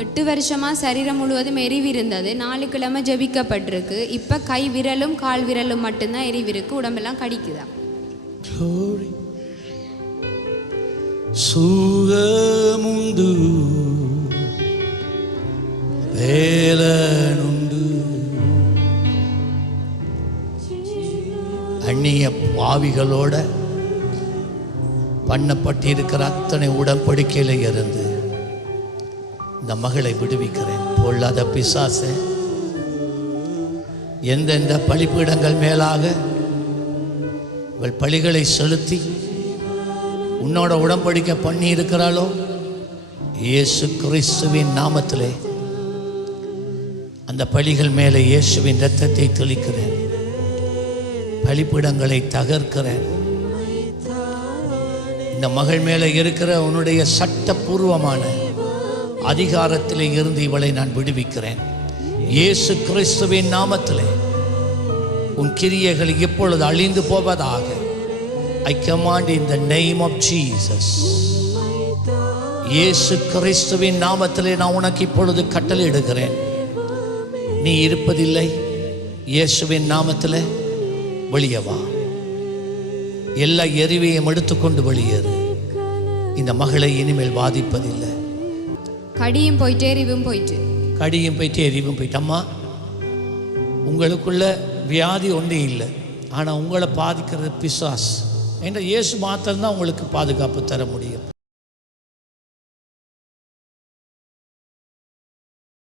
எட்டு வருஷமாக சரீரம் முழுவதும் எரிவிருந்தது. நாலு கிழமை ஜபிக்கப்பட்டிருக்கு. இப்போ கை விரலும் கால் விரலும் மட்டும்தான் எரிவிருக்கு. உடம்பெல்லாம் கடிக்குதா? சுகமுண்டு. வேலனுண்டு. அந்நிய பாவிகளோட பண்ணப்பட்டிருக்கிற அத்தனை உடன்படிக்கையில் இருந்து இந்த மகளை விடுவிக்கிறேன். பொல்லாத பிசாசே. எந்தெந்த பழிப்பிடங்கள் மேலாக இவள் பழிகளை செலுத்தி உன்னோட உடம்படிக்க பண்ணி இருக்கிறாளோ இயேசு கிறிஸ்துவின் நாமத்திலே அந்த பழிகள் மேலே இயேசுவின் ரத்தத்தை தெளிக்கிறேன். பழிப்பிடங்களை தகர்க்கிறேன். இந்த மகள் மேலே இருக்கிற உன்னுடைய சட்டபூர்வமான அதிகாரத்திலே இருந்து இவளை நான் விடுவிக்கிறேன். இயேசு கிறிஸ்துவின் நாமத்திலே உன் கிரியைகள் இப்பொழுது அழிந்து போவதாக. I command in the name of Jesus இயேசு கிறிஸ்துவின் நாமத்திலே நான் உனக்கு இப்பொழுது கட்டளையிடுகிறேன். நீ இருப்பதில்லை. இயேசுவின் நாமத்தில் வெளியே வா. எல்லா எரிவையும் எடுத்துக்கொண்டு வெளியேறு. இந்த மகளை இனிமேல் பாதிப்பதில்லை கடியும் போயிட்டு எரிவும் போயிட்டு கடியும் போயிட்டு எரிவும் போயிட்டு அம்மா உங்களுக்குள்ள வியாதி ஒன்றே இல்லை ஆனால் உங்களை பாதிக்கிறது பிசாஸ் என்ற இயேசு மாத்திரம்தான் உங்களுக்கு பாதுகாப்பு தர முடியும்